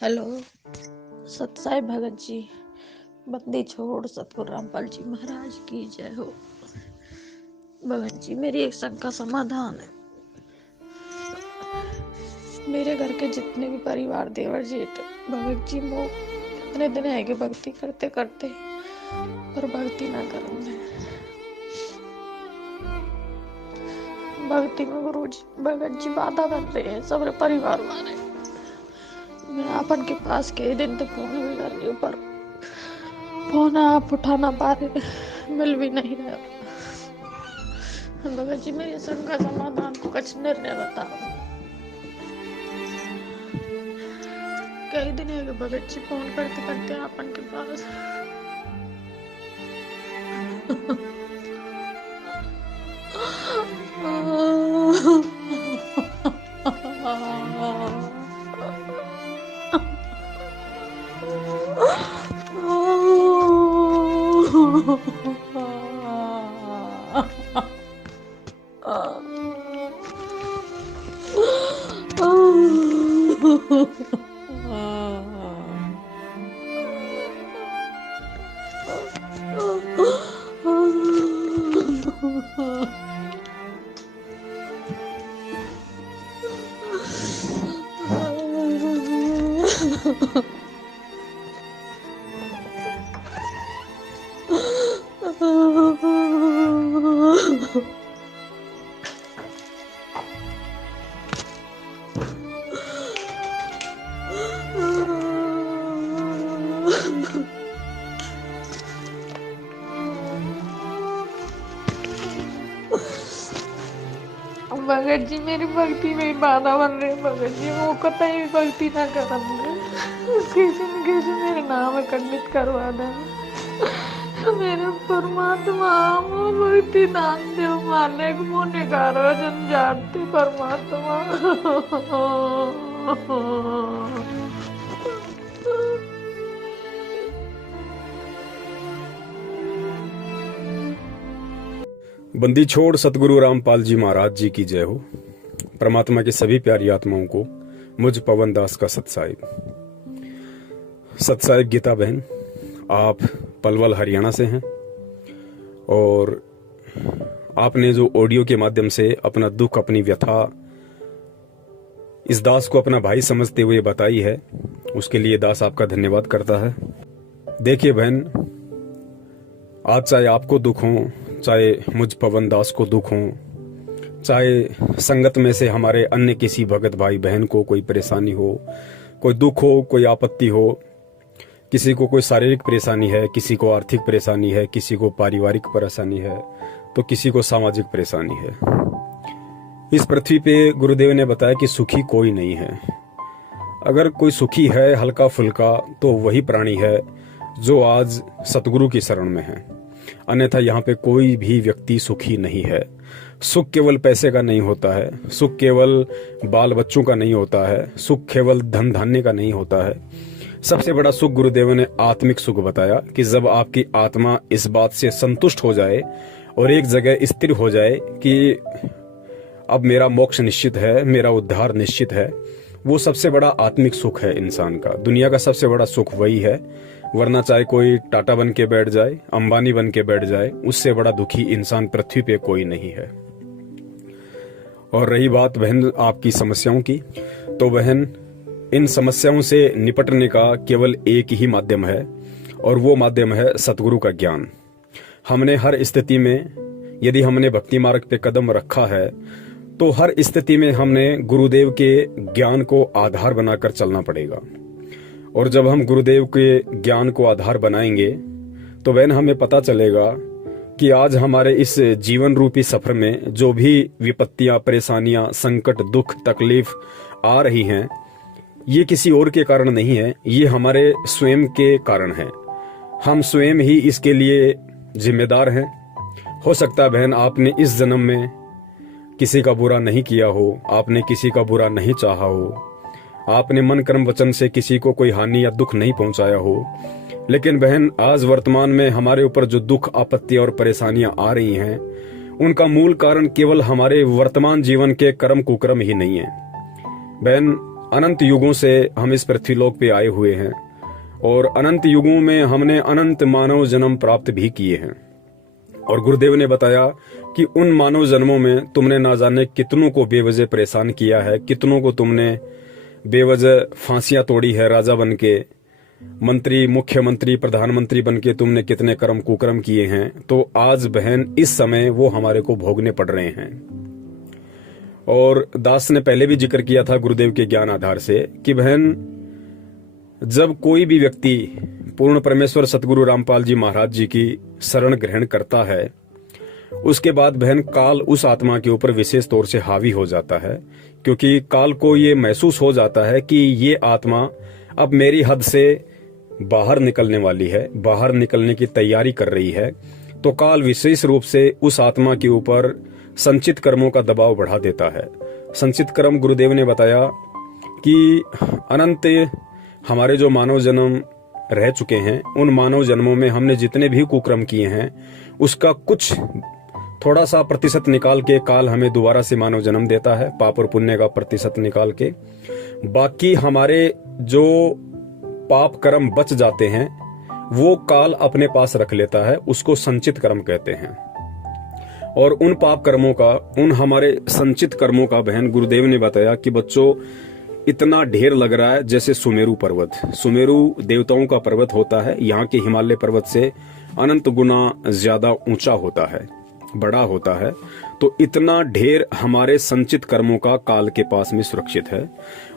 Hello. सतसाई Bhagat ji, बंदी छोड़ सतगुरु रामपाल जी महाराज की जय हो। भगत जी, मेरी एक शंका समाधान है। मेरे घर के जितने भी परिवार, देवर जेठ, भगत जी वो इतने दिन है कि भक्ति करते करते पर भक्ति ना करें। भक्ति में गुरु जी भगत जी बाधा बन रहे हैं सब परिवार वाले। मैं आपन के पास कई दिन तो फोन भी कर रही हूँ पर फोन आप उठा ना पा रहे, मिल भी नहीं रहा। भगत जी, मेरी शंका समाधान को कुछ निर्णय बताओ। कई दिन है कि भगत जी फोन करते करते आपन के पास भगत जी, मेरी भक्ति में बाधा बन रही। भगत जी, वो कतई भी भक्ति ना करेंगे। किसी न किसी मेरे नाम खंडित करवा दे। मेरे परमात्मा वो भक्ति दान दे, मारने को मुँह करो जन जानती परमात्मा। बंदी छोड़ सतगुरु रामपाल जी महाराज जी की जय हो। परमात्मा की सभी प्यारी आत्माओं को मुझ पवन दास का सतसाहिब। सतसाहिब गीता बहन, आप पलवल हरियाणा से हैं और आपने जो ऑडियो के माध्यम से अपना दुख, अपनी व्यथा इस दास को अपना भाई समझते हुए बताई है, उसके लिए दास आपका धन्यवाद करता है। देखिए बहन, आज चाहे आपको दुख हो, चाहे मुझ पवन दास को दुख हो, चाहे संगत में से हमारे अन्य किसी भगत भाई बहन को कोई परेशानी हो, कोई दुख हो, कोई आपत्ति हो, किसी को कोई शारीरिक परेशानी है, किसी को आर्थिक परेशानी है, किसी को पारिवारिक परेशानी है, तो किसी को सामाजिक परेशानी है। इस पृथ्वी पे गुरुदेव ने बताया कि सुखी कोई नहीं है। अगर कोई सुखी है हल्का फुल्का तो वही प्राणी है जो आज सतगुरु की शरण में है, अन्यथा यहाँ पे कोई भी व्यक्ति सुखी नहीं है। सुख केवल पैसे का नहीं होता है, सुख केवल बाल बच्चों का नहीं होता है, सुख केवल धन धान्य का नहीं होता है। सबसे बड़ा सुख गुरुदेव ने आत्मिक सुख बताया कि जब आपकी आत्मा इस बात से संतुष्ट हो जाए और एक जगह स्थिर हो जाए कि अब मेरा मोक्ष निश्चित है, मेरा उद्धार निश्चित है, वो सबसे बड़ा आत्मिक सुख है इंसान का। दुनिया का सबसे बड़ा सुख वही है, वरना चाहे कोई टाटा बन के बैठ जाए, अंबानी बन के बैठ जाए, उससे बड़ा दुखी इंसान पृथ्वी पे कोई नहीं है। और रही बात बहन आपकी समस्याओं की, तो बहन इन समस्याओं से निपटने का केवल एक ही माध्यम है और वो माध्यम है सतगुरु का ज्ञान। हमने हर स्थिति में, यदि हमने भक्ति मार्ग पे कदम रखा है तो हर स्थिति में हमने गुरुदेव के ज्ञान को आधार बनाकर चलना पड़ेगा। और जब हम गुरुदेव के ज्ञान को आधार बनाएंगे तो बहन हमें पता चलेगा कि आज हमारे इस जीवन रूपी सफर में जो भी विपत्तियां, परेशानियां, संकट, दुख, तकलीफ आ रही हैं, ये किसी और के कारण नहीं है, ये हमारे स्वयं के कारण है। हम स्वयं ही इसके लिए जिम्मेदार हैं। हो सकता है बहन आपने इस जन्म में किसी का बुरा नहीं किया हो, आपने किसी का बुरा नहीं चाहा हो, आपने मन कर्म वचन से किसी को कोई हानि या दुख नहीं पहुंचाया हो, लेकिन बहन आज वर्तमान में हमारे ऊपर जो दुख, आपत्ति और परेशानियां आ रही हैं, उनका मूल कारण केवल हमारे वर्तमान जीवन के कर्म कुकर्म ही नहीं है। बहन अनंत युगों से हम इस पृथ्वीलोक पे आए हुए हैं और अनंत युगों में हमने अनंत मानव जन्म प्राप्त भी किए हैं। और गुरुदेव ने बताया कि उन मानव जन्मों में तुमने ना जाने कितनों को बेवजह परेशान किया है, कितनों को तुमने बेवजह फांसियां तोड़ी है, राजा बन के, मंत्री, मुख्यमंत्री, प्रधानमंत्री बन के तुमने कितने कर्म कुकर्म किए हैं। तो आज बहन इस समय वो हमारे को भोगने पड़ रहे हैं। और दास ने पहले भी जिक्र किया था गुरुदेव के ज्ञान आधार से कि बहन जब कोई भी व्यक्ति पूर्ण परमेश्वर सतगुरु रामपाल जी महाराज जी की शरण ग्रहण करता है, उसके बाद बहन काल उस आत्मा के ऊपर विशेष तौर से हावी हो जाता है, क्योंकि काल को ये महसूस हो जाता है कि ये आत्मा अब मेरी हद से बाहर निकलने वाली है, बाहर निकलने की तैयारी कर रही है। तो काल विशेष रूप से उस आत्मा के ऊपर संचित कर्मों का दबाव बढ़ा देता है। संचित कर्म गुरुदेव ने बताया कि अनंत हमारे जो मानव जन्म रह चुके हैं, उन मानव जन्मों में हमने जितने भी कुकर्म किए हैं उसका कुछ थोड़ा सा प्रतिशत निकाल के काल हमें दोबारा से मानव जन्म देता है, पाप और पुण्य का प्रतिशत निकाल के। बाकी हमारे जो पाप कर्म बच जाते हैं वो काल अपने पास रख लेता है, उसको संचित कर्म कहते हैं। और उन पाप कर्मों का, उन हमारे संचित कर्मों का बहन गुरुदेव ने बताया कि बच्चों इतना ढेर लग रहा है जैसे सुमेरु पर्वत। सुमेरु देवताओं का पर्वत होता है, यहाँ के हिमालय पर्वत से अनंत गुना ज्यादा ऊंचा होता है, बड़ा होता है। तो इतना ढेर हमारे संचित कर्मों का काल के पास में सुरक्षित है।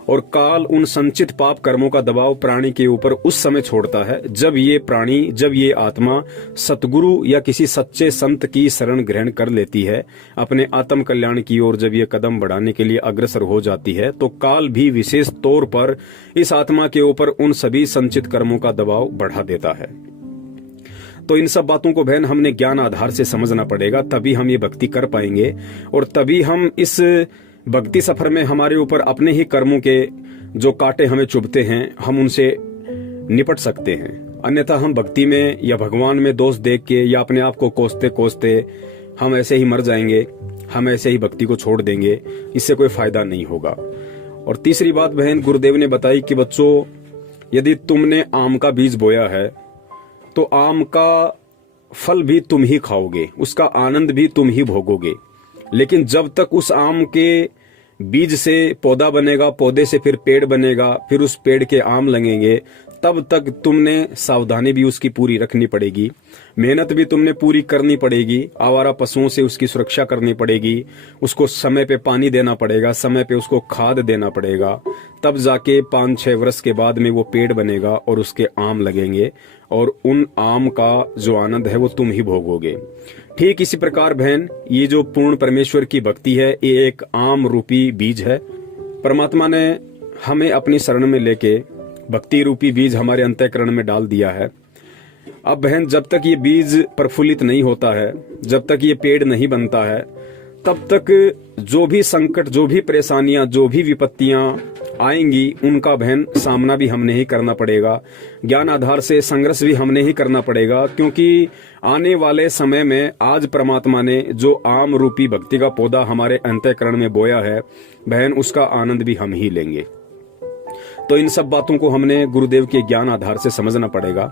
और काल उन संचित पाप कर्मों का दबाव प्राणी के ऊपर उस समय छोड़ता है जब ये प्राणी, जब ये आत्मा सतगुरु या किसी सच्चे संत की शरण ग्रहण कर लेती है, अपने आत्म कल्याण की ओर जब ये कदम बढ़ाने के लिए अग्रसर हो जाती है, तो काल भी विशेष तौर पर इस आत्मा के ऊपर उन सभी संचित कर्मों का दबाव बढ़ा देता है। तो इन सब बातों को बहन हमने ज्ञान आधार से समझना पड़ेगा, तभी हम ये भक्ति कर पाएंगे और तभी हम इस भक्ति सफर में हमारे ऊपर अपने ही कर्मों के जो कांटे हमें चुभते हैं हम उनसे निपट सकते हैं। अन्यथा हम भक्ति में या भगवान में दोष देख के या अपने आप को कोसते कोसते हम ऐसे ही मर जाएंगे, हम ऐसे ही भक्ति को छोड़ देंगे, इससे कोई फायदा नहीं होगा। और तीसरी बात बहन गुरुदेव ने बताई कि बच्चों यदि तुमने आम का बीज बोया है तो आम का फल भी तुम ही खाओगे, उसका आनंद भी तुम ही भोगोगे। लेकिन जब तक उस आम के बीज से पौधा बनेगा, पौधे से फिर पेड़ बनेगा, फिर उस पेड़ के आम लगेंगे, तब तक तुमने सावधानी भी उसकी पूरी रखनी पड़ेगी, मेहनत भी तुमने पूरी करनी पड़ेगी, आवारा पशुओं से उसकी सुरक्षा करनी पड़ेगी, उसको समय पे पानी देना पड़ेगा, समय पे उसको खाद देना पड़ेगा, तब जाके 5-6 वर्ष के बाद में वो पेड़ बनेगा और उसके आम लगेंगे और उन आम का जो आनंद है वो तुम ही भोगोगे। ठीक इसी प्रकार बहन ये जो पूर्ण परमेश्वर की भक्ति है ये एक आम रूपी बीज है। परमात्मा ने हमें अपनी शरण में लेके भक्ति रूपी बीज हमारे अंतःकरण में डाल दिया है। अब बहन जब तक ये बीज प्रफुल्लित नहीं होता है, जब तक ये पेड़ नहीं बनता है, तब तक जो भी संकट, जो भी परेशानियां, जो भी विपत्तियां आएंगी उनका बहन सामना भी हमने ही करना पड़ेगा, ज्ञान आधार से संघर्ष भी हमने ही करना पड़ेगा। क्योंकि आने वाले समय में आज परमात्मा ने जो आम रूपी भक्ति का पौधा हमारे अंतःकरण में बोया है बहन, उसका आनंद भी हम ही लेंगे। तो इन सब बातों को हमने गुरुदेव के ज्ञान आधार से समझना पड़ेगा।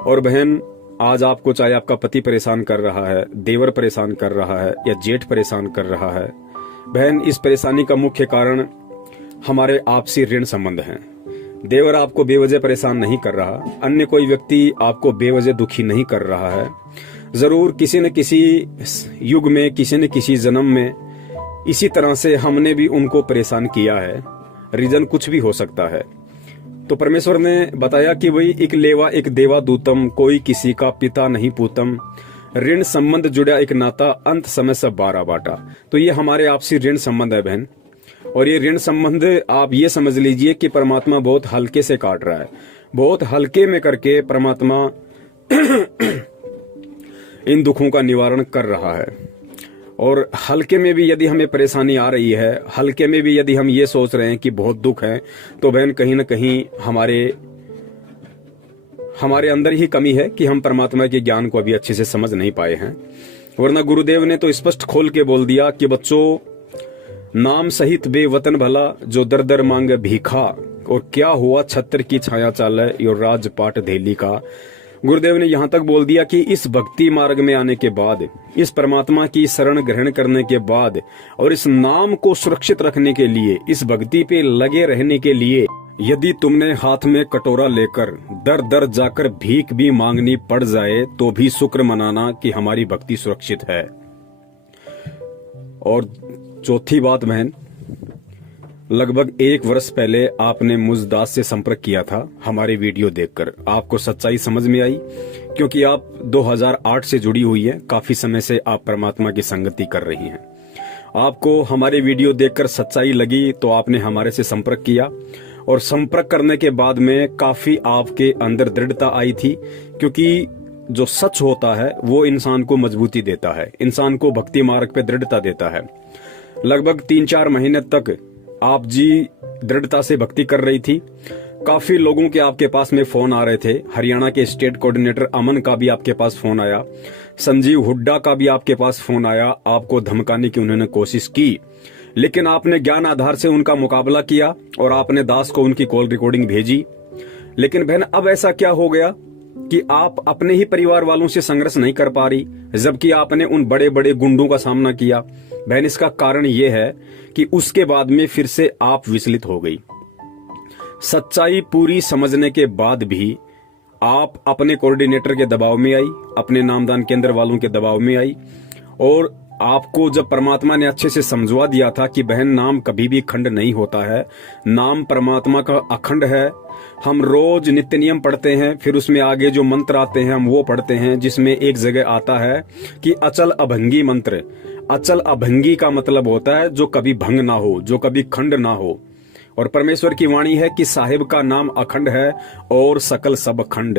और बहन आज आपको चाहे आपका पति परेशान कर रहा है, देवर परेशान कर रहा है या जेठ परेशान कर रहा है, बहन इस परेशानी का मुख्य कारण हमारे आपसी ऋण संबंध हैं। देवर आपको बेवजह परेशान नहीं कर रहा, अन्य कोई व्यक्ति आपको बेवजह दुखी नहीं कर रहा है। जरूर किसी न किसी युग में, किसी न किसी जन्म में इसी तरह से हमने भी उनको परेशान किया है। रीजन कुछ भी हो सकता है। तो परमेश्वर ने बताया कि वही एक लेवा एक देवा दूतम, कोई किसी का पिता नहीं पूतम, ऋण संबंध जुड़ा एक नाता, अंत समय सब बारा बाटा। तो ये हमारे आपसी ऋण संबंध है बहन। और ये ऋण संबंध आप ये समझ लीजिए कि परमात्मा बहुत हल्के से काट रहा है, बहुत हल्के में करके परमात्मा इन दुखों का निवारण कर रहा है। और हल्के में भी यदि हमें परेशानी आ रही है, हल्के में भी यदि हम ये सोच रहे हैं कि बहुत दुख है, तो बहन कहीं न कहीं हमारे अंदर ही कमी है कि हम परमात्मा के ज्ञान को अभी अच्छे से समझ नहीं पाए हैं। वरना गुरुदेव ने तो स्पष्ट खोल के बोल दिया कि बच्चों नाम सहित बेवतन भला जो दर दर मांग भीखा, और क्या हुआ छत्र की छाया चाले यो राजपाट धेली का। गुरुदेव ने यहाँ तक बोल दिया कि इस भक्ति मार्ग में आने के बाद, इस परमात्मा की शरण ग्रहण करने के बाद और इस नाम को सुरक्षित रखने के लिए, इस भक्ति पे लगे रहने के लिए, यदि तुमने हाथ में कटोरा लेकर दर दर जाकर भीख भी मांगनी पड़ जाए तो भी शुक्र मनाना कि हमारी भक्ति सुरक्षित है। और चौथी बात बहन, लगभग 1 वर्ष पहले आपने मुझ दास से संपर्क किया था हमारे वीडियो देखकर। आपको सच्चाई समझ में आई क्योंकि आप 2008 से जुड़ी हुई हैं, काफी समय से आप परमात्मा की संगति कर रही हैं। आपको हमारे वीडियो देखकर सच्चाई लगी तो आपने हमारे से संपर्क किया, और संपर्क करने के बाद में काफी आपके अंदर दृढ़ता आई थी, क्योंकि जो सच होता है वो इंसान को मजबूती देता है, इंसान को भक्ति मार्ग पे दृढ़ता देता है। लगभग 3-4 महीने तक आप जी दृढ़ता से भक्ति कर रही थी। काफी लोगों के आपके पास में फोन आ रहे थे। हरियाणा के स्टेट कोऑर्डिनेटर अमन का भी आपके पास फोन आया, संजीव हुड्डा का भी आपके पास फोन आया, आपको धमकाने की उन्होंने कोशिश की, लेकिन आपने ज्ञान आधार से उनका मुकाबला किया और आपने दास को उनकी कॉल रिकॉर्डिंग भेजी। लेकिन बहन अब ऐसा क्या हो गया कि आप अपने ही परिवार वालों से संघर्ष नहीं कर पा रही, जबकि आपने उन बड़े बड़े गुंडों का सामना किया। बहन इसका कारण यह है कि उसके बाद में फिर से आप विचलित हो गई। सच्चाई पूरी समझने के बाद भी आप अपने कोऑर्डिनेटर के दबाव में आई, अपने नामदान केंद्र वालों के दबाव में आई, और आपको जब परमात्मा ने अच्छे से समझवा दिया था कि बहन नाम कभी भी खंड नहीं होता है, नाम परमात्मा का अखंड है। हम रोज नित्य नियम पढ़ते हैं, फिर उसमें आगे जो मंत्र आते हैं हम वो पढ़ते हैं, जिसमें एक जगह आता है कि अचल अभंगी मंत्र। अचल अभंगी का मतलब होता है जो कभी भंग ना हो, जो कभी खंड ना हो। और परमेश्वर की वाणी है कि साहिब का नाम अखंड है और सकल सब खंड।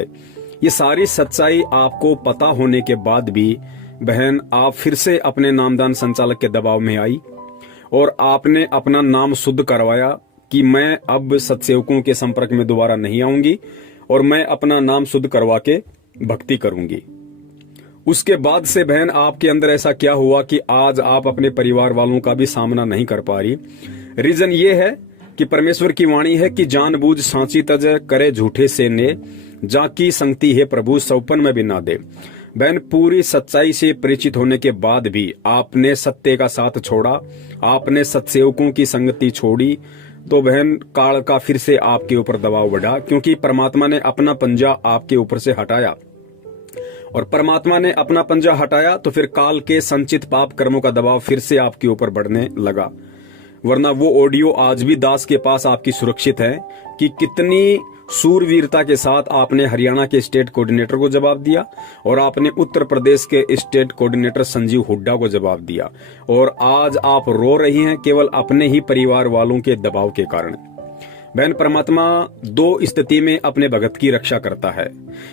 ये सारी सच्चाई आपको पता होने के बाद भी बहन आप फिर से अपने नामदान संचालक के दबाव में आई और आपने अपना नाम शुद्ध करवाया कि मैं अब सत्सेवकों के संपर्क में दोबारा नहीं आऊंगी और मैं अपना नाम शुद्ध करवा के भक्ति करूंगी। उसके बाद से बहन आपके अंदर ऐसा क्या हुआ कि आज आप अपने परिवार वालों का भी सामना नहीं कर पा रही। रीजन ये है कि परमेश्वर की वाणी है कि जानबूझ सांची तज करे झूठे से ने, जाकी संगति है प्रभु सौपन में भी ना दे। बहन पूरी सच्चाई से परिचित होने के बाद भी आपने सत्य का साथ छोड़ा, आपने सत्सेवकों की संगति छोड़ी, तो बहन काल का फिर से आपके ऊपर दबाव बढ़ा, क्योंकि परमात्मा ने अपना पंजा आपके ऊपर से हटाया। और परमात्मा ने अपना पंजा हटाया तो फिर काल के संचित पाप कर्मों का दबाव फिर से आपके ऊपर बढ़ने लगा। वरना वो ऑडियो आज भी दास के पास आपकी सुरक्षित है कि कितनी सूरवीरता के साथ आपने हरियाणा के स्टेट कोऑर्डिनेटर को जवाब दिया और आपने उत्तर प्रदेश के स्टेट कोऑर्डिनेटर संजीव हुड्डा को जवाब दिया, और आज आप रो रही हैं केवल अपने ही परिवार वालों के दबाव के कारण। बहन परमात्मा 2 स्थिति में अपने भगत की रक्षा करता है।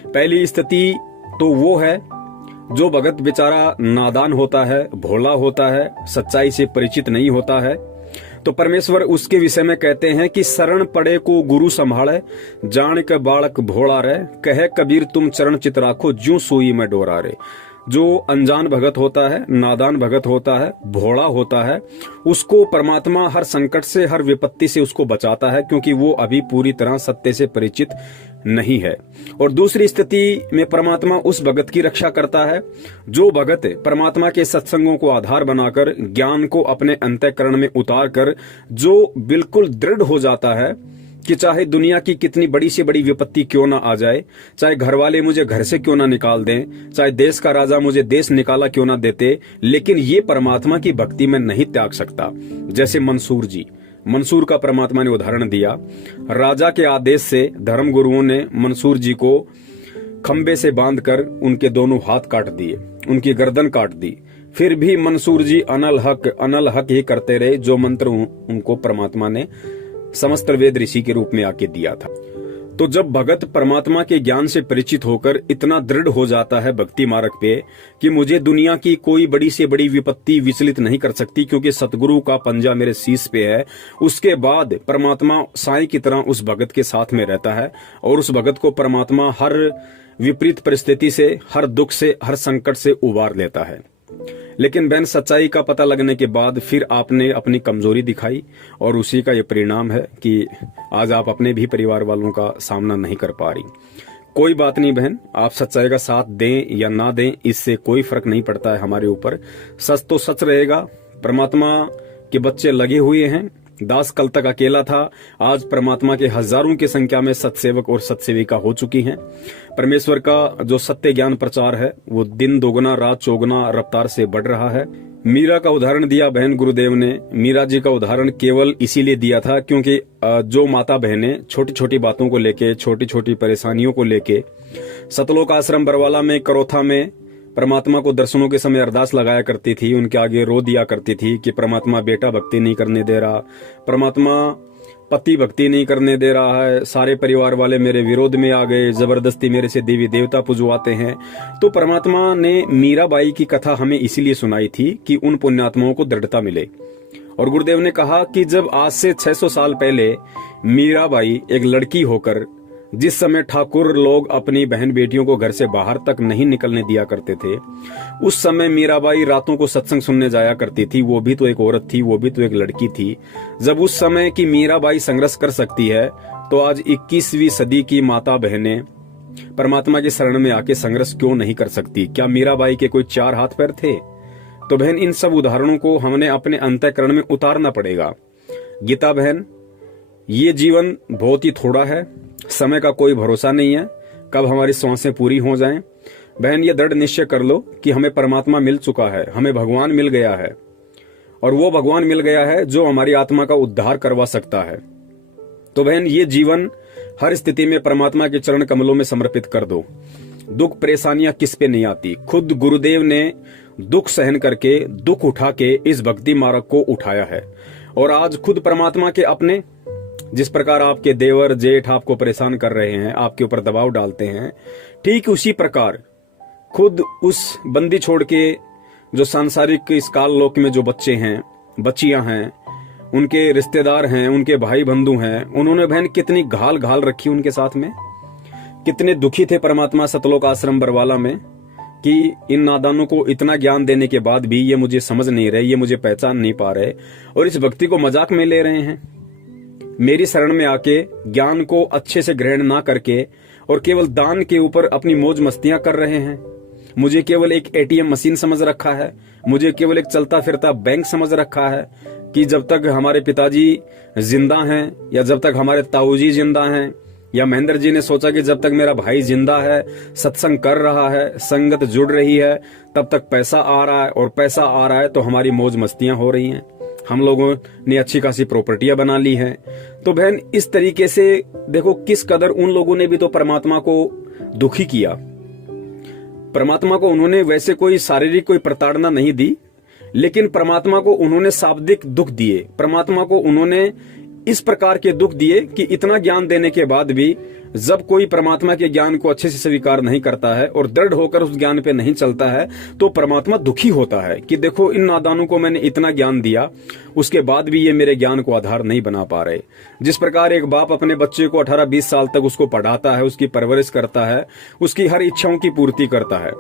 पहली स्थिति तो वो है जो भगत बेचारा नादान होता है, भोला होता है, सच्चाई से परिचित नहीं होता है, तो परमेश्वर उसके विषय में कहते हैं कि शरण पड़े को गुरु संभाले, जान के बालक भोला रे, कहे कबीर तुम चरण चित राखो, ज्यों सुई में डोरा रे। जो अनजान भगत होता है, नादान भगत होता है, भोला होता है, उसको परमात्मा हर संकट से, हर विपत्ति से उसको बचाता है, क्योंकि वो अभी पूरी तरह सत्य से परिचित नहीं है। और दूसरी स्थिति में परमात्मा उस भगत की रक्षा करता है जो भगत परमात्मा के सत्संगों को आधार बनाकर, ज्ञान को अपने अंतःकरण में उतार कर जो बिल्कुल दृढ़ हो जाता है कि चाहे दुनिया की कितनी बड़ी से बड़ी विपत्ति क्यों ना आ जाए, चाहे घर वाले मुझे घर से क्यों ना निकाल दें, चाहे देश का राजा मुझे देश निकाला क्यों ना देते, लेकिन ये परमात्मा की भक्ति में नहीं त्याग सकता। जैसे मंसूर का परमात्मा ने उदाहरण दिया। राजा के आदेश से धर्म गुरुओं ने मंसूर जी को खंबे से बांधकर उनके दोनों हाथ काट दिए, उनकी गर्दन काट दी। फिर भी मंसूर जी अनल हक ही करते रहे, जो मंत्र उनको परमात्मा ने समस्त वेद ऋषि के रूप में आके दिया था। तो जब भगत परमात्मा के ज्ञान से परिचित होकर इतना दृढ़ हो जाता है भक्ति मार्ग पे कि मुझे दुनिया की कोई बड़ी से बड़ी विपत्ति विचलित नहीं कर सकती, क्योंकि सतगुरु का पंजा मेरे शीश पे है, उसके बाद परमात्मा साईं की तरह उस भगत के साथ में रहता है और उस भगत को परमात्मा हर विपरीत परिस्थिति से, हर दुख से, हर संकट से उबार लेता है। लेकिन बहन सच्चाई का पता लगने के बाद फिर आपने अपनी कमजोरी दिखाई और उसी का ये परिणाम है कि आज आप अपने भी परिवार वालों का सामना नहीं कर पा रही। कोई बात नहीं बहन, आप सच्चाई का साथ दें या ना दें इससे कोई फर्क नहीं पड़ता है हमारे ऊपर। सच तो सच रहेगा। परमात्मा के बच्चे लगे हुए हैं। दास कल तक अकेला था, आज परमात्मा के हजारों की संख्या में सत्सेवक और सत्सेविका हो चुकी हैं। परमेश्वर का जो सत्य ज्ञान प्रचार है वो दिन दोगुना रात चौगुना रफ्तार से बढ़ रहा है। मीरा का उदाहरण दिया बहन गुरुदेव ने। मीरा जी का उदाहरण केवल इसीलिए दिया था क्योंकि जो माता बहनें छोटी छोटी बातों को लेके, छोटी छोटी परेशानियों को लेके सतलोक आश्रम बरवाला में, करोथा में परमात्मा को दर्शनों के समय अरदास लगाया करती थी, उनके आगे रो दिया करती थी कि परमात्मा बेटा भक्ति नहीं करने दे रहा, परमात्मा पति भक्ति नहीं करने दे रहा है, सारे परिवार वाले मेरे विरोध में आ गए, जबरदस्ती मेरे से देवी देवता पुजवाते हैं। तो परमात्मा ने मीराबाई की कथा हमें इसीलिए सुनाई थी कि उन पुण्यात्माओं को दृढ़ता मिले। और गुरुदेव ने कहा कि जब आज से 600 साल पहले मीराबाई एक लड़की होकर, जिस समय ठाकुर लोग अपनी बहन बेटियों को घर से बाहर तक नहीं निकलने दिया करते थे, उस समय मीराबाई रातों को सत्संग सुनने जाया करती थी। वो भी तो एक औरत थी, वो भी तो एक लड़की थी। जब उस समय की मीराबाई संघर्ष कर सकती है तो आज 21वीं सदी की माता बहनें परमात्मा की शरण में आके संघर्ष क्यों नहीं कर सकती? क्या मीराबाई के कोई 4 हाथ पैर थे? तो बहन इन सब उदाहरणों को हमने अपने अंतःकरण में उतारना पड़ेगा। गीता बहन, ये जीवन बहुत ही थोड़ा है, समय का कोई भरोसा नहीं है कब हमारी सांसें पूरी हो जाएं। बहन ये दृढ़ निश्चय कर लो कि हमें परमात्मा मिल चुका है, हमें भगवान मिल गया है, और वो भगवान मिल गया है जो हमारी आत्मा का उद्धार करवा सकता है। तो बहन ये जीवन हर स्थिति में परमात्मा के चरण कमलों में समर्पित कर दो। दुख परेशानियां किस पे नहीं आती। खुद गुरुदेव ने दुख सहन करके, दुख उठा के इस भक्ति मार्ग को उठाया है। और आज खुद परमात्मा के अपने, जिस प्रकार आपके देवर जेठ आपको परेशान कर रहे हैं, आपके ऊपर दबाव डालते हैं, ठीक उसी प्रकार खुद उस बंदी छोड़ के जो सांसारिक इस काल लोक में जो बच्चे हैं, बच्चियां हैं, उनके रिश्तेदार हैं, उनके भाई बंधु हैं, उन्होंने बहन कितनी घाल घाल रखी उनके साथ में। कितने दुखी थे परमात्मा सतलोक आश्रम बरवाला में कि इन नादानों को इतना ज्ञान देने के बाद भी ये मुझे समझ नहीं रहे, ये मुझे पहचान नहीं पा रहे और इस भक्ति को मजाक में ले रहे हैं। मेरी शरण में आके ज्ञान को अच्छे से ग्रहण ना करके और केवल दान के ऊपर अपनी मौज मस्तियां कर रहे हैं। मुझे केवल एक एटीएम मशीन समझ रखा है, मुझे केवल एक चलता फिरता बैंक समझ रखा है कि जब तक हमारे पिताजी जिंदा हैं या जब तक हमारे ताऊजी जिंदा हैं, या महेंद्र जी ने सोचा कि जब तक मेरा भाई जिंदा है, सत्संग कर रहा है, संगत जुड़ रही है, तब तक पैसा आ रहा है, और पैसा आ रहा है तो हमारी मौज मस्तियां हो रही हैं, हम लोगों ने अच्छी खासी प्रॉपर्टियां बना ली हैं। तो बहन इस तरीके से देखो किस कदर उन लोगों ने भी तो परमात्मा को दुखी किया। परमात्मा को उन्होंने वैसे कोई शारीरिक कोई प्रताड़ना नहीं दी, लेकिन परमात्मा को उन्होंने शाब्दिक दुख दिए। परमात्मा को उन्होंने इस प्रकार के दुख दिए कि इतना ज्ञान देने के बाद भी जब कोई परमात्मा के ज्ञान को अच्छे से स्वीकार नहीं करता है और दृढ़ होकर उस ज्ञान पे नहीं चलता है तो परमात्मा दुखी होता है कि देखो इन नादानों को मैंने इतना ज्ञान दिया, उसके बाद भी ये मेरे ज्ञान को आधार नहीं बना पा रहे। जिस प्रकार एक बाप अपने बच्चे को 18-20 साल तक उसको पढ़ाता है, उसकी परवरिश करता है, उसकी हर इच्छाओं की पूर्ति करता है,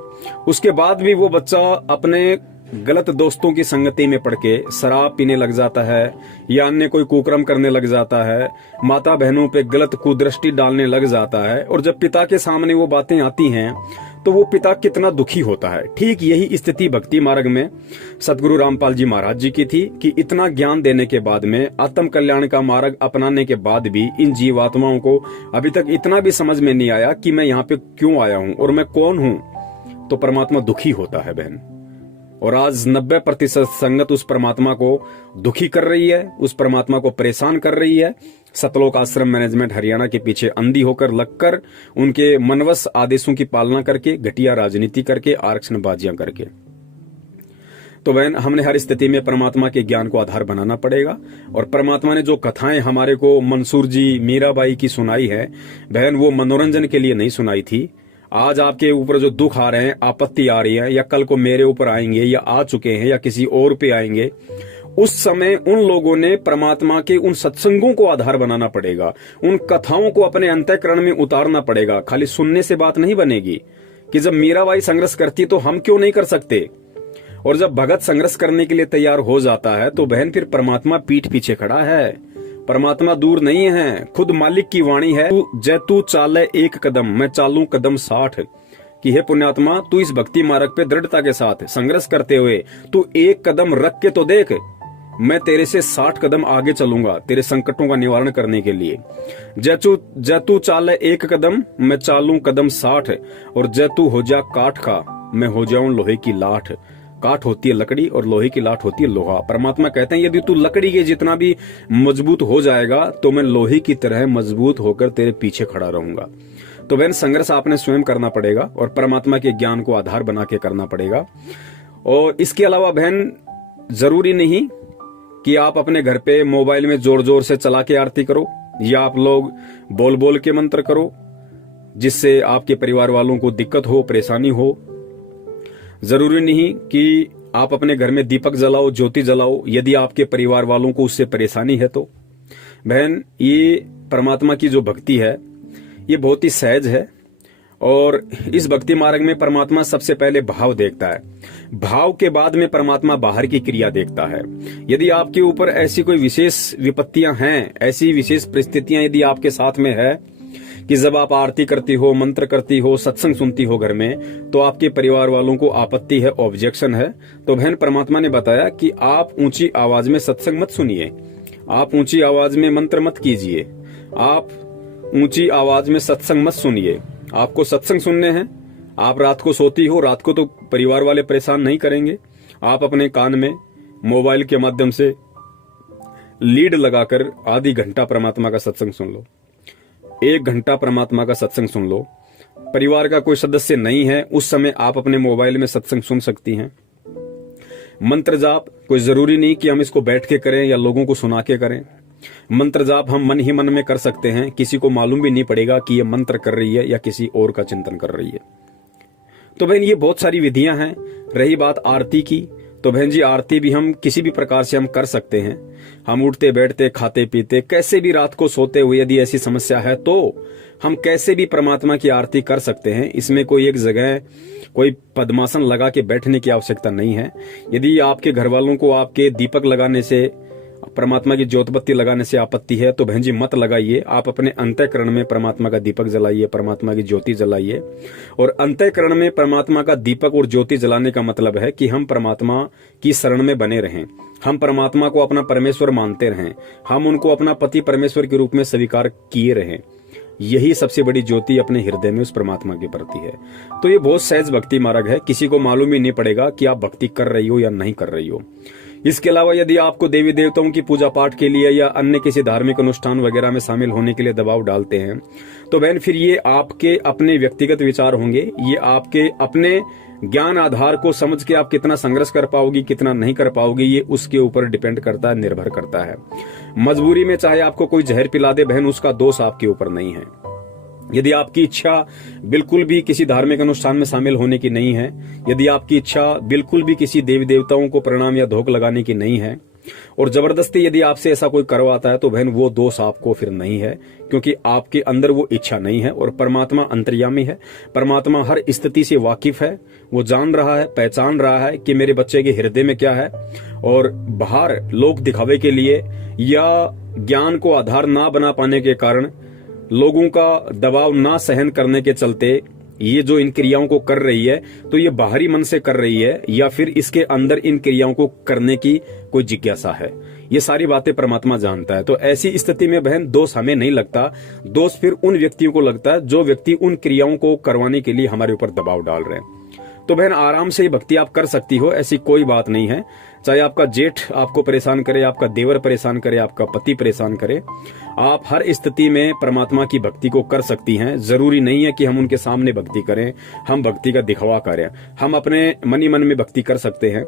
उसके बाद भी वो बच्चा अपने गलत दोस्तों की संगति में पड़ के शराब पीने लग जाता है या अन्य कोई कुकर्म करने लग जाता है, माता बहनों पे गलत कुदृष्टि डालने लग जाता है, और जब पिता के सामने वो बातें आती हैं तो वो पिता कितना दुखी होता है। ठीक यही स्थिति भक्ति मार्ग में सतगुरु रामपाल जी महाराज जी की थी कि इतना ज्ञान देने के बाद में, आत्म कल्याण का मार्ग अपनाने के बाद भी इन जीवात्माओं को अभी तक इतना भी समझ में नहीं आया कि मैं यहाँ पे क्यों आया हूँ और मैं कौन हूँ। तो परमात्मा दुखी होता है बहन, और आज 90% संगत उस परमात्मा को दुखी कर रही है, उस परमात्मा को परेशान कर रही है। सतलोक आश्रम मैनेजमेंट हरियाणा के पीछे अंधी होकर लगकर, उनके मनवश आदेशों की पालना करके, घटिया राजनीति करके, आरक्षणबाजियां करके। तो बहन हमने हर स्थिति में परमात्मा के ज्ञान को आधार बनाना पड़ेगा। और परमात्मा ने जो कथाएं हमारे को मंसूर जी, मीराबाई की सुनाई है बहन, वो मनोरंजन के लिए नहीं सुनाई थी। आज आपके ऊपर जो दुख आ रहे हैं, आपत्ति आ रही है, या कल को मेरे ऊपर आएंगे या आ चुके हैं या किसी और पे आएंगे, उस समय उन लोगों ने परमात्मा के उन सत्संगों को आधार बनाना पड़ेगा, उन कथाओं को अपने अंतःकरण में उतारना पड़ेगा। खाली सुनने से बात नहीं बनेगी कि जब मीराबाई संघर्ष करती तो हम क्यों नहीं कर सकते। और जब भगत संघर्ष करने के लिए तैयार हो जाता है तो बहन फिर परमात्मा पीठ पीछे खड़ा है। परमात्मा दूर नहीं है, खुद मालिक की वाणी है, जय तू चाले एक कदम मैं चालू कदम 60, कि हे पुण्यात्मा तू इस भक्ति मार्ग पे दृढ़ता के साथ संघर्ष करते हुए तू एक कदम रख के तो देख, मैं तेरे से 60 कदम आगे चलूंगा तेरे संकटों का निवारण करने के लिए। जय तू चाले एक कदम मैं चालू कदम 60, और जय तू हो जा काठ का मैं हो जाऊं लोहे की लाठ। काठ होती है लकड़ी और लोहे की लाठ होती है लोहा। परमात्मा कहते हैं यदि तू लकड़ी के जितना भी मजबूत हो जाएगा तो मैं लोहे की तरह मजबूत होकर तेरे पीछे खड़ा रहूंगा। तो बहन संघर्ष आपने स्वयं करना पड़ेगा और परमात्मा के ज्ञान को आधार बना के करना पड़ेगा। और इसके अलावा बहन जरूरी नहीं कि आप अपने घर पे मोबाइल में जोर जोर से चला के आरती करो या आप लोग बोल बोल के मंत्र करो जिससे आपके परिवार वालों को दिक्कत हो, परेशानी हो। जरूरी नहीं कि आप अपने घर में दीपक जलाओ, ज्योति जलाओ, यदि आपके परिवार वालों को उससे परेशानी है तो। बहन ये परमात्मा की जो भक्ति है ये बहुत ही सहज है और इस भक्ति मार्ग में परमात्मा सबसे पहले भाव देखता है, भाव के बाद में परमात्मा बाहर की क्रिया देखता है। यदि आपके ऊपर ऐसी कोई विशेष विपत्तियां हैं, ऐसी विशेष परिस्थितियां यदि आपके साथ में है कि जब आप आरती करती हो, मंत्र करती हो, सत्संग सुनती हो घर में, तो आपके परिवार वालों को आपत्ति है, ऑब्जेक्शन है, तो बहन परमात्मा ने बताया कि आप ऊंची आवाज में सत्संग मत सुनिए, आप ऊंची आवाज में मंत्र मत कीजिए, आप ऊंची आवाज में सत्संग मत सुनिए। आपको सत्संग सुनने हैं, आप रात को सोती हो, रात को तो परिवार वाले परेशान नहीं करेंगे, आप अपने कान में मोबाइल के माध्यम से लीड लगाकर आधी घंटा परमात्मा का सत्संग सुन लो, 1 घंटा परमात्मा का सत्संग सुन लो। परिवार का कोई सदस्य नहीं है उस समय आप अपने मोबाइल में सत्संग सुन सकती हैं। मंत्र जाप कोई जरूरी नहीं कि हम इसको बैठ के करें या लोगों को सुना के करें। मंत्र जाप हम मन ही मन में कर सकते हैं, किसी को मालूम भी नहीं पड़ेगा कि ये मंत्र कर रही है या किसी और का चिंतन कर रही है। तो बहन ये बहुत सारी विधियां हैं। रही बात आरती की, तो बहन जी आरती भी हम किसी भी प्रकार से हम कर सकते हैं। हम उठते बैठते खाते पीते कैसे भी रात को सोते हुए यदि ऐसी समस्या है तो हम कैसे भी परमात्मा की आरती कर सकते हैं। इसमें कोई एक जगह कोई पद्मासन लगा के बैठने की आवश्यकता नहीं है। यदि आपके घर वालों को आपके दीपक लगाने से, परमात्मा की ज्योत बत्ती लगाने से आपत्ति है तो बहन जी मत लगाइए। आप अपने अंतःकरण में परमात्मा का दीपक जलाइए, परमात्मा की ज्योति जलाइए। और अंतःकरण में परमात्मा का दीपक और ज्योति जलाने का मतलब है कि हम परमात्मा की शरण में बने रहें, हम परमात्मा को अपना परमेश्वर मानते रहें, हम उनको अपना पति परमेश्वर के रूप में स्वीकार किए रहें। यही सबसे बड़ी ज्योति अपने हृदय में उस परमात्मा के प्रति है। तो ये बहुत सहज भक्ति मार्ग है, किसी को मालूम ही नहीं पड़ेगा कि आप भक्ति कर रही हो या नहीं कर रही हो। इसके अलावा यदि आपको देवी देवताओं की पूजा पाठ के लिए या अन्य किसी धार्मिक अनुष्ठान वगैरह में शामिल होने के लिए दबाव डालते हैं तो बहन फिर ये आपके अपने व्यक्तिगत विचार होंगे, ये आपके अपने ज्ञान आधार को समझ के आप कितना संघर्ष कर पाओगी, कितना नहीं कर पाओगी, ये उसके ऊपर डिपेंड करता है, निर्भर करता है। मजबूरी में चाहे आपको कोई जहर पिला दे बहन, उसका दोष आपके ऊपर नहीं है। यदि आपकी इच्छा बिल्कुल भी किसी धार्मिक अनुष्ठान में शामिल होने की नहीं है, यदि आपकी इच्छा बिल्कुल भी किसी देवी देवताओं को प्रणाम या धोख लगाने की नहीं है और जबरदस्ती यदि आपसे ऐसा कोई करवाता है तो बहन वो दोष आपको फिर नहीं है, क्योंकि आपके अंदर वो इच्छा नहीं है। और परमात्मा अंतर्यामी है, परमात्मा हर स्थिति से वाकिफ है, वो जान रहा है, पहचान रहा है कि मेरे बच्चे के हृदय में क्या है। और बाहर लोक दिखावे के लिए या ज्ञान को आधार ना बना पाने के कारण, लोगों का दबाव ना सहन करने के चलते ये जो इन क्रियाओं को कर रही है तो ये बाहरी मन से कर रही है या फिर इसके अंदर इन क्रियाओं को करने की कोई जिज्ञासा है, ये सारी बातें परमात्मा जानता है। तो ऐसी स्थिति में बहन दोष हमें नहीं लगता, दोष फिर उन व्यक्तियों को लगता है जो व्यक्ति उन क्रियाओं को करवाने के लिए हमारे ऊपर दबाव डाल रहे हैं। तो बहन आराम से भक्ति आप कर सकती हो, ऐसी कोई बात नहीं है। चाहे आपका जेठ आपको परेशान करे, आपका देवर परेशान करे, आपका पति परेशान करे, आप हर स्थिति में परमात्मा की भक्ति को कर सकती हैं। जरूरी नहीं है कि हम उनके सामने भक्ति करें, हम भक्ति का दिखावा करें, हम अपने मनी मन में भक्ति कर सकते हैं।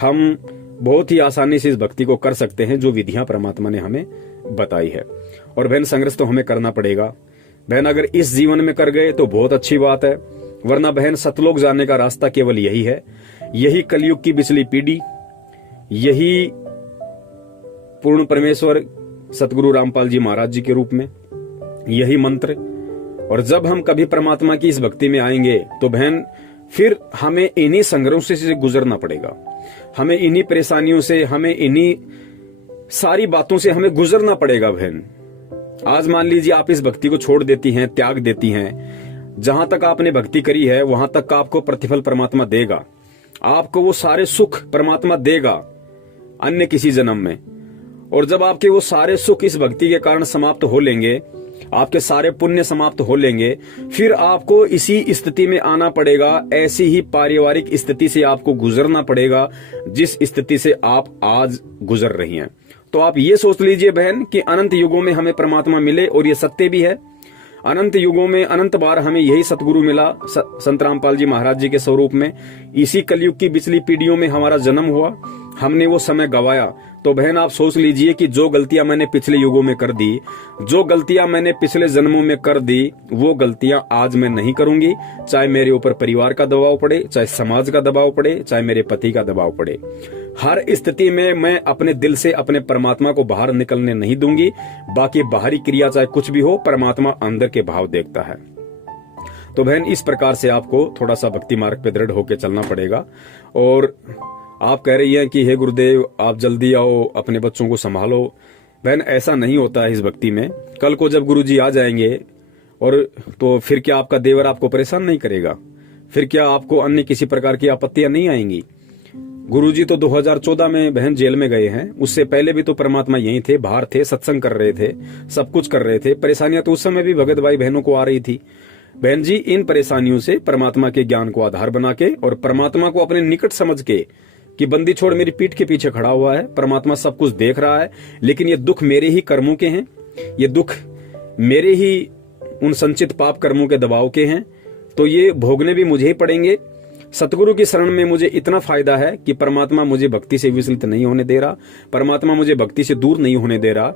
हम बहुत ही आसानी से इस भक्ति को कर सकते हैं जो विधियां परमात्मा ने हमें बताई है। और बहन संघर्ष तो हमें करना पड़ेगा। बहन अगर इस जीवन में कर गए तो बहुत अच्छी बात है, वरना बहन सतलोक जाने का रास्ता केवल यही है। यही कलयुग की बिचली पीढ़ी, यही पूर्ण परमेश्वर सतगुरु रामपाल जी महाराज जी के रूप में, यही मंत्र। और जब हम कभी परमात्मा की इस भक्ति में आएंगे तो बहन फिर हमें इन्हीं संघर्षों से गुजरना पड़ेगा, हमें इन्हीं परेशानियों से, हमें इन्हीं सारी बातों से हमें गुजरना पड़ेगा बहन। आज मान लीजिए आप इस भक्ति को छोड़ देती हैं, त्याग देती हैं, जहां तक आपने भक्ति करी है वहां तक का आपको प्रतिफल परमात्मा देगा, आपको वो सारे सुख परमात्मा देगा अन्य किसी जन्म में। और जब आपके वो सारे सुख इस भक्ति के कारण समाप्त हो लेंगे, आपके सारे पुण्य समाप्त हो लेंगे, फिर आपको इसी स्थिति में आना पड़ेगा, ऐसी ही पारिवारिक स्थिति से आपको गुजरना पड़ेगा जिस स्थिति से आप आज गुजर रही हैं। तो आप ये सोच लीजिए बहन कि अनंत युगों में हमें परमात्मा मिले, और ये सत्य भी है। अनंत युगों में अनंत बार हमें यही सतगुरु मिला संत रामपाल जी महाराज जी के स्वरूप में। इसी कलयुग की पिछली पीढ़ियों में हमारा जन्म हुआ, हमने वो समय गवाया। तो बहन आप सोच लीजिए कि जो गलतियां मैंने पिछले युगों में कर दी, जो गलतियां मैंने पिछले जन्मों में कर दी, वो गलतियां आज मैं नहीं करूंगी। चाहे मेरे ऊपर परिवार का दबाव पड़े, चाहे समाज का दबाव पड़े, चाहे मेरे पति का दबाव पड़े, हर स्थिति में मैं अपने दिल से अपने परमात्मा को बाहर निकलने नहीं दूंगी। बाकी बाहरी क्रिया चाहे कुछ भी हो, परमात्मा अंदर के भाव देखता है। तो बहन इस प्रकार से आपको थोड़ा सा भक्ति मार्ग पे दृढ़ होकर चलना पड़ेगा। और आप कह रही हैं कि हे गुरुदेव आप जल्दी आओ, अपने बच्चों को संभालो। बहन ऐसा नहीं होता है इस भक्ति में। कल को जब गुरुजी आ जाएंगे और तो फिर क्या आपका देवर आपको परेशान नहीं करेगा? फिर क्या आपको अन्य किसी प्रकार की आपत्तियां नहीं आएंगी? गुरुजी तो 2014 में बहन जेल में गए हैं, उससे पहले भी तो परमात्मा यहीं थे, बाहर थे, सत्संग कर रहे थे, सब कुछ कर रहे थे। परेशानियां तो उस समय भी भगत भाई बहनों को आ रही थी। बहन जी इन परेशानियों से परमात्मा के ज्ञान को आधार बना के और परमात्मा को अपने निकट समझ के कि बंदी छोड़ मेरी पीठ के पीछे खड़ा हुआ है, परमात्मा सब कुछ देख रहा है, लेकिन ये दुख मेरे ही कर्मों के हैं, ये दुख मेरे ही उन संचित पाप कर्मों के दबाव के हैं, तो ये भोगने भी मुझे ही पड़ेंगे। सतगुरु की शरण में मुझे इतना फायदा है कि परमात्मा मुझे भक्ति से विचलित नहीं होने दे रहा, परमात्मा मुझे भक्ति से दूर नहीं होने दे रहा।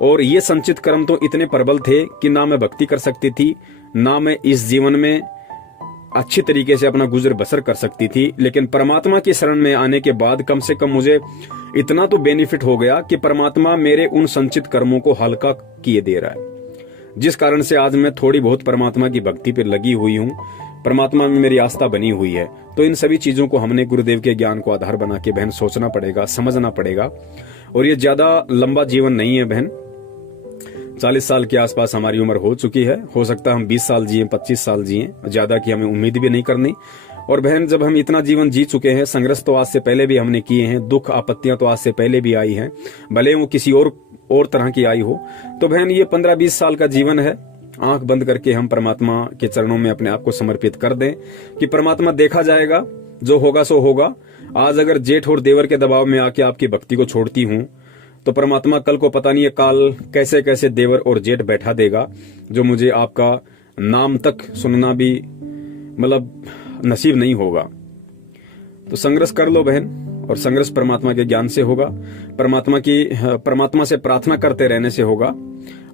और ये संचित कर्म तो इतने प्रबल थे कि ना मैं भक्ति कर सकती थी, ना मैं इस जीवन में अच्छी तरीके से अपना गुजर बसर कर सकती थी। लेकिन परमात्मा की शरण में आने के बाद कम से कम मुझे इतना तो बेनिफिट हो गया कि परमात्मा मेरे उन संचित कर्मों को हल्का किए दे रहा है, जिस कारण से आज मैं थोड़ी बहुत परमात्मा की भक्ति पे लगी हुई हूँ, परमात्मा में मेरी आस्था बनी हुई है। तो इन सभी चीजों को हमने गुरुदेव के ज्ञान को आधार बना के बहन सोचना पड़ेगा, समझना पड़ेगा। और ये ज्यादा लंबा जीवन नहीं है बहन, 40 साल के आसपास हमारी उम्र हो चुकी है। हो सकता है हम 20 साल जिए, 25 साल जिए, ज्यादा की हमें उम्मीद भी नहीं करनी। और बहन जब हम इतना जीवन जी चुके हैं, संघर्ष तो आज से पहले भी हमने किए हैं, दुख आपत्तियां तो आज से पहले भी आई हैं, भले वो किसी और तरह की आई हो। तो बहन ये 15-20 साल का जीवन है, आंख बंद करके हम परमात्मा के चरणों में अपने आप को समर्पित कर दें कि परमात्मा देखा जाएगा, जो होगा सो होगा। आज अगर जेठ और देवर के दबाव में आके आपकी भक्ति को छोड़ती हूं, तो परमात्मा कल को पता नहीं है काल कैसे कैसे देवर और जेठ बैठा देगा, जो मुझे आपका नाम तक सुनना भी मतलब नसीब नहीं होगा। तो संघर्ष कर लो बहन, और संघर्ष परमात्मा के ज्ञान से होगा, परमात्मा से प्रार्थना करते रहने से होगा।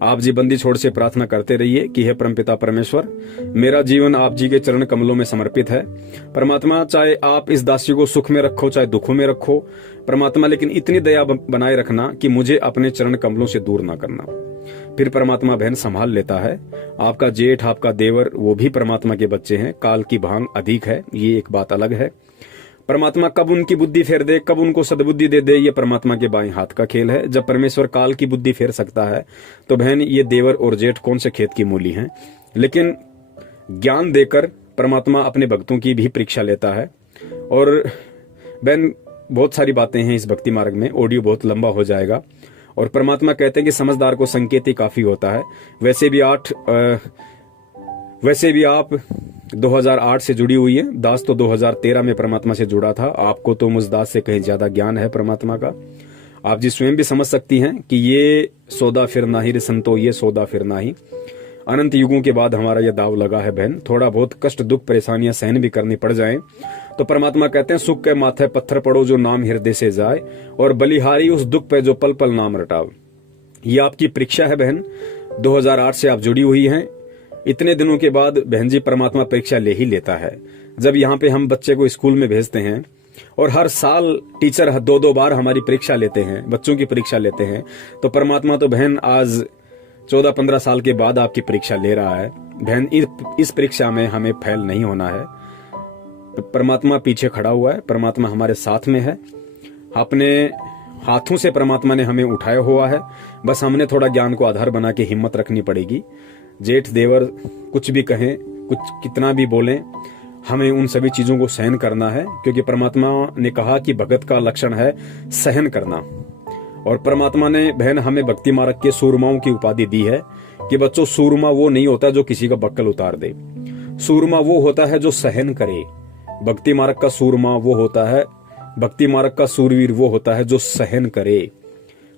आप जी बंदी छोड़ से प्रार्थना करते रहिए कि हे परमपिता परमेश्वर, मेरा जीवन आप जी के चरण कमलों में समर्पित है। परमात्मा चाहे आप इस दासी को सुख में रखो चाहे दुखों में रखो परमात्मा, लेकिन इतनी दया बनाए रखना कि मुझे अपने चरण कमलों से दूर ना करना। फिर परमात्मा बहन संभाल लेता है। आपका जेठ आपका देवर वो भी परमात्मा के बच्चे हैं, काल की भांग अधिक है, ये एक बात अलग है। परमात्मा कब उनकी बुद्धि फेर दे, कब उनको सद्बुद्धि दे दे, ये परमात्मा के बाएं हाथ का खेल है। जब परमेश्वर काल की बुद्धि फेर सकता है तो बहन ये देवर और जेठ कौन से खेत की मूली हैं। लेकिन ज्ञान देकर परमात्मा अपने भक्तों की भी परीक्षा लेता है। और बहन बहुत सारी बातें हैं इस भक्ति मार्ग में, ऑडियो बहुत लंबा हो जाएगा। और परमात्मा कहते हैं कि समझदार को संकेत ही काफी होता है। वैसे भी आप 2008 से जुड़ी हुई है, दास तो 2013 में परमात्मा से जुड़ा था। आपको तो मुझ दास से कहीं ज्यादा ज्ञान है परमात्मा का। आप जी स्वयं भी समझ सकती हैं कि ये सौदा फिर ना ही रे संतो, ये सौदा फिर ना ही। अनंत युगों के बाद हमारा यह दाव लगा है बहन। थोड़ा बहुत कष्ट दुख परेशानियां सहन भी करनी पड़ जाएं तो परमात्मा कहते हैं सुख के माथे पत्थर पड़ो जो नाम हृदय से जाए, और बलिहारी उस दुख पे जो पल पल नाम रटाव। ये आपकी परीक्षा है बहन। 2008 से आप जुड़ी हुई हैं। इतने दिनों के बाद बहन जी परमात्मा परीक्षा ले ही लेता है। जब यहाँ पे हम बच्चे को स्कूल में भेजते हैं और हर साल टीचर 2-2 बार हमारी परीक्षा लेते हैं, बच्चों की परीक्षा लेते हैं, तो परमात्मा तो बहन आज 14-15 साल के बाद आपकी परीक्षा ले रहा है। बहन इस परीक्षा में हमें फेल नहीं होना है। परमात्मा पीछे खड़ा हुआ है, परमात्मा हमारे साथ में है। अपने हाथों से परमात्मा ने हमें उठाया हुआ है, बस हमने थोड़ा ज्ञान को आधार बना के हिम्मत रखनी पड़ेगी। जेठ देवर कुछ भी कहें, कुछ कितना भी बोलें, हमें उन सभी चीजों को सहन करना है, क्योंकि परमात्मा ने कहा कि भगत का लक्षण है सहन करना। और परमात्मा ने बहन हमें भक्ति मार्ग के सूरमाओं की उपाधि दी है कि बच्चों, सूरमा वो नहीं होता जो किसी का बक्कल उतार दे, सूरमा वो होता है जो सहन करे। भक्ति मार्ग का सूरमा वो होता है, भक्ति मार्ग का सूरवीर वो होता है जो सहन करे,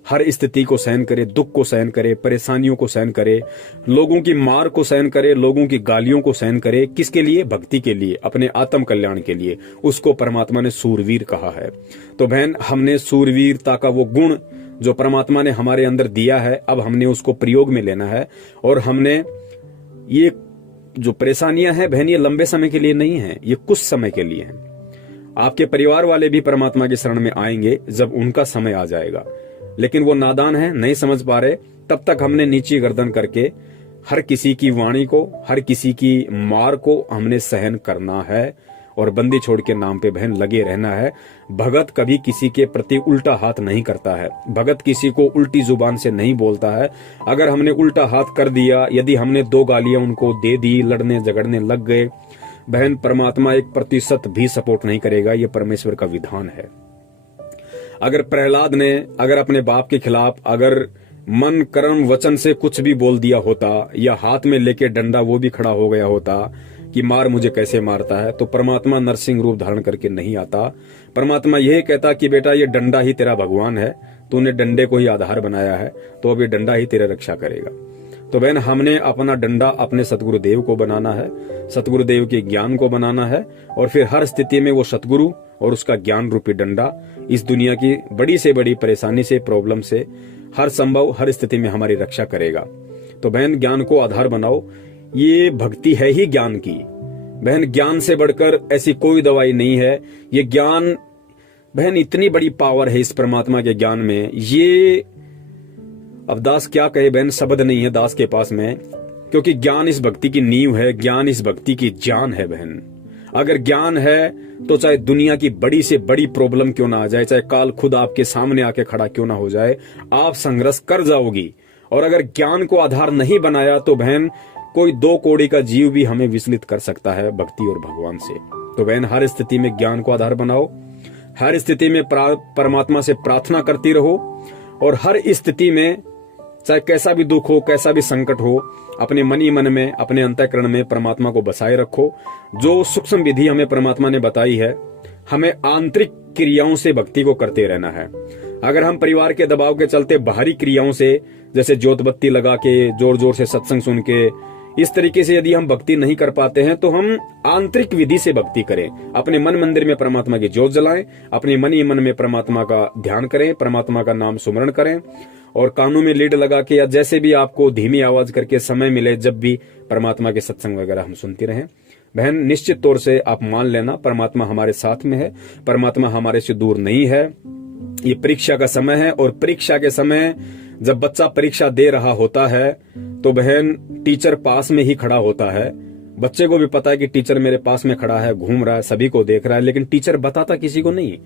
हर स्थिति को सहन करे, दुख को सहन करे, परेशानियों को सहन करे, लोगों की मार को सहन करे, लोगों की गालियों को सहन करे। किसके लिए? भक्ति के लिए, अपने आत्म कल्याण के लिए। उसको परमात्मा ने सूरवीर कहा है। तो बहन, हमने सूरवीरता का वो गुण जो परमात्मा ने हमारे अंदर दिया है, अब हमने उसको प्रयोग में लेना है। और हमने ये जो परेशानियां हैं बहन, ये लंबे समय के लिए नहीं है, ये कुछ समय के लिए है। आपके परिवार वाले भी परमात्मा की शरण में आएंगे जब उनका समय आ जाएगा, लेकिन वो नादान है, नहीं समझ पा रहे। तब तक हमने नीची गर्दन करके हर किसी की वाणी को, हर किसी की मार को हमने सहन करना है और बंदी छोड़ के नाम पे बहन लगे रहना है। भगत कभी किसी के प्रति उल्टा हाथ नहीं करता है, भगत किसी को उल्टी जुबान से नहीं बोलता है। अगर हमने उल्टा हाथ कर दिया, यदि हमने 2 गालियां उनको दे दी, लड़ने झगड़ने लग गए, बहन परमात्मा 1% भी सपोर्ट नहीं करेगा। ये परमेश्वर का विधान है। अगर प्रहलाद ने अगर अपने बाप के खिलाफ अगर मन कर्म वचन से कुछ भी बोल दिया होता, या हाथ में लेके डंडा वो भी खड़ा हो गया होता कि मार मुझे कैसे मारता है, तो परमात्मा नरसिंह रूप धारण करके नहीं आता। परमात्मा यही कहता कि बेटा, ये डंडा ही तेरा भगवान है, तूने डंडे को ही आधार बनाया है, तो अब ये डंडा ही तेरे रक्षा करेगा। तो बहन, हमने अपना डंडा अपने सतगुरुदेव को बनाना है, सतगुरुदेव के ज्ञान को बनाना है, और फिर हर स्थिति में वो सतगुरु और उसका ज्ञान रूपी डंडा इस दुनिया की बड़ी से बड़ी परेशानी से, प्रॉब्लम से, हर संभव हर स्थिति में हमारी रक्षा करेगा। तो बहन, ज्ञान को आधार बनाओ। ये भक्ति है ही ज्ञान की। बहन, ज्ञान से बढ़कर ऐसी कोई दवाई नहीं है। ये ज्ञान बहन, इतनी बड़ी पावर है इस परमात्मा के ज्ञान में। ये अब दास क्या कहे बहन, शब्द नहीं है दास के पास में, क्योंकि ज्ञान इस भक्ति की नींव है, ज्ञान इस भक्ति की जान है बहन। अगर ज्ञान है तो चाहे दुनिया की बड़ी से बड़ी प्रॉब्लम क्यों ना आ जाए, चाहे काल खुद आपके सामने आके खड़ा क्यों ना हो जाए, आप संघर्ष कर जाओगी। और अगर ज्ञान को आधार नहीं बनाया तो बहन, कोई 2 कौड़ी का जीव भी हमें विचलित कर सकता है भक्ति और भगवान से। तो बहन, हर स्थिति में ज्ञान को आधार बनाओ, हर स्थिति में परमात्मा से प्रार्थना करती रहो, और हर स्थिति में चाहे कैसा भी दुख हो, कैसा भी संकट हो, अपने मन ही मन में, अपने अंतःकरण में परमात्मा को बसाए रखो। जो सूक्ष्म विधि हमें परमात्मा ने बताई है, हमें आंतरिक क्रियाओं से भक्ति को करते रहना है। अगर हम परिवार के दबाव के चलते बाहरी क्रियाओं से, जैसे ज्योत बत्ती लगा के, जोर जोर से सत्संग सुन के, इस तरीके से यदि हम भक्ति नहीं कर पाते हैं, तो हम आंतरिक विधि से भक्ति करें। अपने मन मंदिर में परमात्मा की ज्योत जलाएं, अपने मन ही मन में परमात्मा का ध्यान करें, परमात्मा का नाम सुमरण करें, और कानों में लीड लगा के या जैसे भी आपको धीमी आवाज करके समय मिले, जब भी परमात्मा के सत्संग वगैरह हम सुनते रहें। बहन, निश्चित तौर से आप मान लेना, परमात्मा हमारे साथ में है, परमात्मा हमारे से दूर नहीं है। ये परीक्षा का समय है, और परीक्षा के समय जब बच्चा परीक्षा दे रहा होता है तो बहन, टीचर पास में ही खड़ा होता है। बच्चे को भी पता है कि टीचर मेरे पास में खड़ा है, घूम रहा है, सभी को देख रहा है, लेकिन टीचर बताता किसी को नहीं।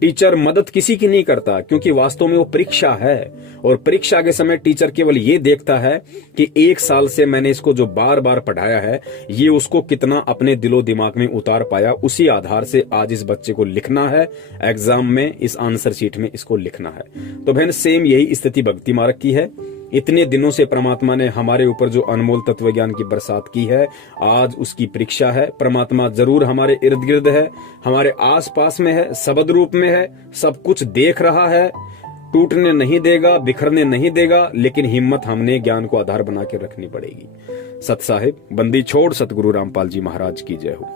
टीचर मदद किसी की नहीं करता, क्योंकि वास्तव में वो परीक्षा है। और परीक्षा के समय टीचर केवल ये देखता है कि 1 साल से मैंने इसको जो बार बार पढ़ाया है, ये उसको कितना अपने दिलो दिमाग में उतार पाया। उसी आधार से आज इस बच्चे को लिखना है एग्जाम में, इस आंसर शीट में इसको लिखना है। तो बहन, सेम यही स्थिति भक्ति मार्ग की है। इतने दिनों से परमात्मा ने हमारे ऊपर जो अनमोल तत्व ज्ञान की बरसात की है, आज उसकी परीक्षा है। परमात्मा जरूर हमारे इर्द गिर्द है, हमारे आस पास में है, शब्द रूप में है, सब कुछ देख रहा है, टूटने नहीं देगा, बिखरने नहीं देगा, लेकिन हिम्मत हमने ज्ञान को आधार बना के रखनी पड़ेगी। सत साहिब, बंदी छोड़ सतगुरु रामपाल जी महाराज की जय हो।